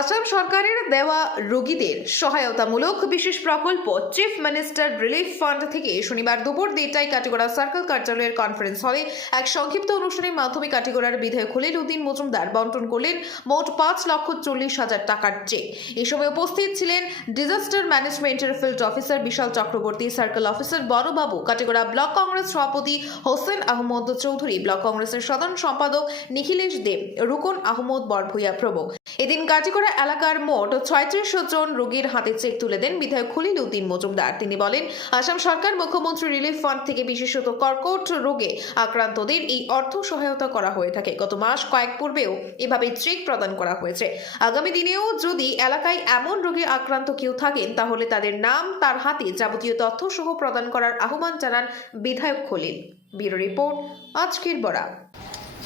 আসাম সরকারের দেওয়া রোগীদের সহায়তামূলক বিশেষ প্রকল্প চিফ মিনিস্টার রিলিফ ফান্ড থেকে শনিবার দুপুর দেড়টায় কাটিগড়া সার্কেল কার্যালয়ের কনফারেন্স হলে এক সংক্ষিপ্ত অনুষ্ঠানের মাধ্যমে কাটিগড়ার বিধায়ক খলিল উদ্দিন মজুমদার বন্টন করলেন মোট পাঁচ লক্ষ চল্লিশ হাজার টাকার চেক। এ সময় উপস্থিত ছিলেন ডিজাস্টার ম্যানেজমেন্টের field officer Bishal Chakraborty circle officer বড়বাবু, কাটিগড়া ব্লক কংগ্রেস সভাপতি হোসেন আহমদ চৌধুরী, ব্লক কংগ্রেসের সাধারণ সম্পাদক নিখিলেশ দেব, রুকন আহমদ বরভূয়া প্রমুখ। এদিন কাটিগড়া এলাকার মোট ছয়ত্রিশ জন রোগীর হাতে চেক তুলে দেন বিধায়ক খলিল উদ্দিন মজুমদার। তিনি বলেন, আসাম সরকার, মুখ্যমন্ত্রী রিলিফ ফান্ড থেকে বিশেষত কর্কট রোগে আক্রান্তদের এই অর্থ সহায়তা করা হয়ে থাকে। গত মাস কয়েক পূর্বেও এভাবে চেক প্রদান করা হয়েছে। আগামী দিনেও যদি এলাকায় এমন রোগে আক্রান্ত কেউ থাকেন, তাহলে তাদের নাম, তার হাতে যাবতীয় তথ্য সহ প্রদান করার আহ্বান জানান বিধায়ক খলিল। ব্যুরো রিপোর্ট, আজকের বড়া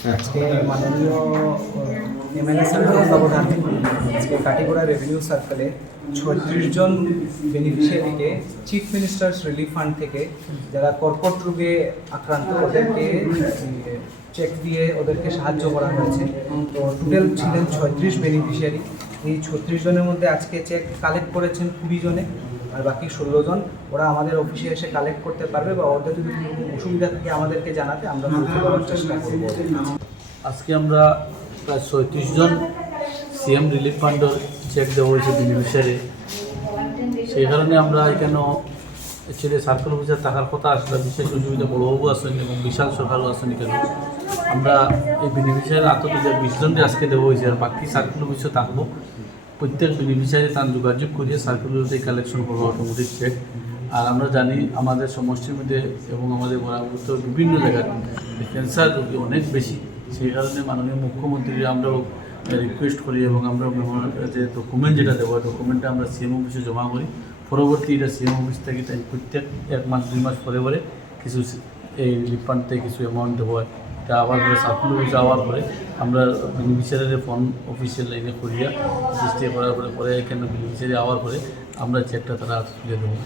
আজকে মাননীয় এমএলএ তত্ত্বাবধানে আজকে কাটিগড়া রেভিনিউ সার্কেলে ছত্রিশ জন বেনিফিশিয়ারিকে চিফ মিনিস্টার্স রিলিফ ফান্ড থেকে যারা কর্কট রোগে আক্রান্ত, ওদেরকে চেক দিয়ে ওদেরকে সাহায্য করা হয়েছে। তো টোটাল ছিলেন ছত্রিশ বেনিফিশিয়ারি এই ছত্রিশ জনের মধ্যে আজকে চেক কালেক্ট করেছেন কুড়ি জনে। আর বাকি ষোলো জন ওরা আমাদের অফিসে এসে কালেক্ট করতে পারবে বা ওদের যদি কোনো অসুবিধা থাকে আমাদেরকে জানাতে আমরা চেষ্টা করব। আজকে আমরা প্রায় ছয়ত্রিশ জন সিএম রিলিফ ফান্ডের চেক দেওয়া হয়েছে বেনিফিশিয়ারি সেই কারণে আমরা এখানে অ্যাকচুয়ালি সার্কেল অফিসের থাকার কথা আসলে বিশেষ সুযোগিতা বড়বাবু আছেন এবং বিশাল সরকারও আছেন এখানে। আমরা এই বেনিফিশিয়ারি আততে যে বিশ জনকে আজকে দেওয়া হয়েছে আর বাকি সার্কেল অফিসে থাকব। প্রত্যেক বেনিফিশিয়ারি তার যোগাযোগ করিয়ে সার্কেল অফিসে কালেকশন করব অটোমেটিক চেক আর আমরা জানি আমাদের সমষ্টির মধ্যে এবং আমাদের বরাবর বিভিন্ন জায়গায় ক্যান্সার রোগী অনেক বেশি। সেই কারণে মাননীয় মুখ্যমন্ত্রী আমরাও রিকোয়েস্ট করি এবং আমরা যে ডকুমেন্ট যেটা দেবো ডকুমেন্টটা আমরা সিএম অফিসে জমা করি। পরবর্তী এটা সিএম অফিস থেকে তাই প্রত্যেক এক মাস, দুই মাস পরে পরে কিছু, এই রিলিফ ফান্ড থেকে কিছু অ্যামাউন্ট দেবো হয় আবার পরে হয়েছে আওয়ার পরে আমরা বেনিফিশিয়ারি ফোন অফিসিয়াল লাইনে করিয়া সৃষ্টি করার পরে পরে এখানে বেনিফিশিয়ারি আওয়ার পরে আমরা চেকটা তারা তুলে দেবো।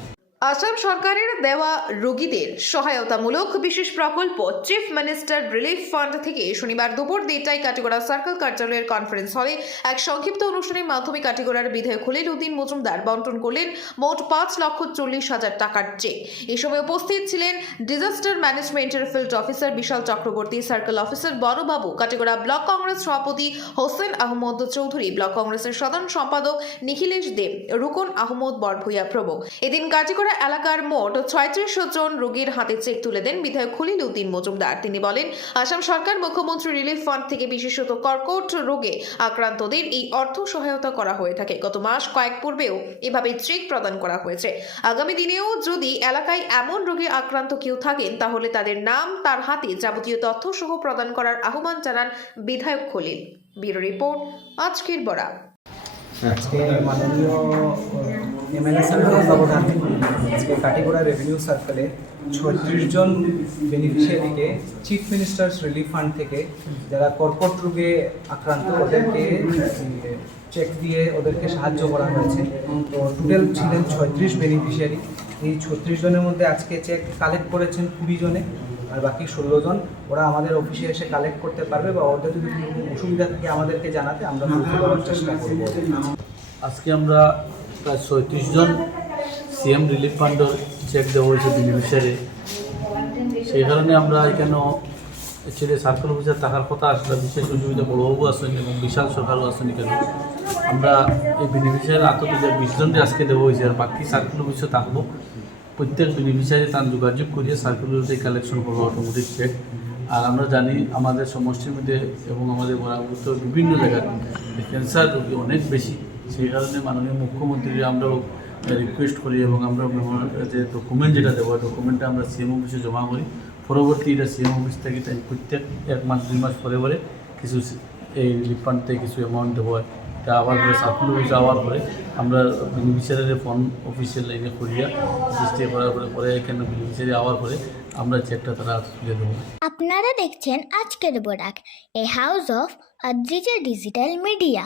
আসাম সরকারের দেওয়া রোগীদের সহায়তামূলক বিশেষ প্রকল্প চিফ মিনিস্টার রিলিফ ফান্ড থেকে শনিবার দুপুর দেড়টায় কাটিগড়া সার্কেল কার্যালয়ের কনফারেন্স হলে এক সংক্ষিপ্ত অনুষ্ঠানের মাধ্যমে কাটিগড়ার বিধায়ক খলিল উদ্দিন মজুমদার বন্টন করলেন মোট পাঁচ লক্ষ চল্লিশ হাজার টাকার চেক। এ সময় উপস্থিত ছিলেন ডিজাস্টার ম্যানেজমেন্টের field officer Bishal Chakraborty, circle officer বড়বাবু কাটিগড়া ব্লক কংগ্রেস সভাপতি হোসেন আহমদ চৌধুরী, ব্লক কংগ্রেসের সাধারণ সম্পাদক নিখিলেশ দেব, রুকন আহমদ বরভূয়া প্রমুখ। এদিন কাটিগড়া এলাকার মোট ছয়ত্রিশ জন রোগীর হাতে চেক তুলে দেন বিধায়ক খলিল উদ্দিন মজুমদার। তিনি বলেন, আসাম সরকার, মুখ্যমন্ত্রী রিলিফ ফান্ড থেকে বিশেষত কর্কট রোগে আক্রান্তদের এই অর্থ সহায়তা করা হয়ে থাকে। গত মাস কয়েক পূর্বেও এভাবে চেক প্রদান করা হয়েছে। আগামী দিনেও যদি এলাকায় এমন রোগে আক্রান্ত কেউ থাকেন, তাহলে তাদের নাম তার হাতে যাবতীয় তথ্য সহ প্রদান করার আহ্বান জানান বিধায়ক খলিল। ব্যুরো রিপোর্ট, আজকের বড়া আজকে মাননীয় এমএলএ আজকে কাটিগোড়া রেভিনিউ সার্কেলে ছত্রিশ জন বেনিফিশিয়ারিকে চিফ মিনিস্টার্স রিলিফ ফান্ড থেকে যারা কর্কট রোগে আক্রান্ত, ওদেরকে চেক দিয়ে ওদেরকে সাহায্য করা হয়েছে। তো টোটাল ছিলেন ছত্রিশ বেনিফিশিয়ারি এই ছত্রিশ জনের মধ্যে আজকে চেক কালেক্ট করেছেন কুড়ি জনে আর বাকি ষোলো জন ওরা আমাদের অফিসে এসে কালেক্ট করতে পারবে বা ওদের যদি কোনো অসুবিধা থাকে আমাদেরকে জানাতে আমরা চেষ্টা করব। আজকে আমরা প্রায় ছয়ত্রিশ জন সিএম রিলিফ ফান্ডের চেক দেওয়া হয়েছে বেনিফিশিয়ারি সেই কারণে আমরা এখানে অ্যাকচুয়ালি সার্কেল অফিসার থাকার কথা আসলে বিশেষ সুযোগিতা বড়বাবু আছেন এবং বিশাল সরকারও আছেন এখানে। আমরা এই বেনিফিশিয়ারি আততে যে বিশ জনকে আজকে দেবো হয়েছে আর বাকি সার্কেল অফিসে থাকব প্রত্যেক বেনিফিশিয়ারি তার যোগাযোগ করিয়ে সার্কেল অফিসে কালেকশন করব অটোমেটিক চেক আর আমরা জানি আমাদের সমষ্টির মধ্যে এবং আমাদের বরাবর বিভিন্ন জায়গায় ক্যান্সার রোগী অনেক বেশি। সেই কারণে মাননীয় মুখ্যমন্ত্রী আমরাও রিকোয়েস্ট করি এবং আমরা যে ডকুমেন্ট যেটা দেবো ডকুমেন্টটা আমরা সিএম অফিসে জমা করি। পরবর্তী এটা সিএম অফিস থেকে প্রত্যেক এক মাস, দুই মাস পরে পরে কিছু এই রিলিফ ফান্ড থেকে কিছু অ্যামাউন্ট দেবো। হয় আবার পরে সাফল্য যাওয়ার পরে আমরা বেনিফিশিয়ারি ফোন অফিসিয়াল লাইনে করিয়া সৃষ্টি করার পরে পরে এখানে বেনিফিশিয়ারি আওয়ার পরে আমরা চেকটা তারা তুলে দেবো আপনারা দেখছেন আজকের Barak a house of Adrija digital media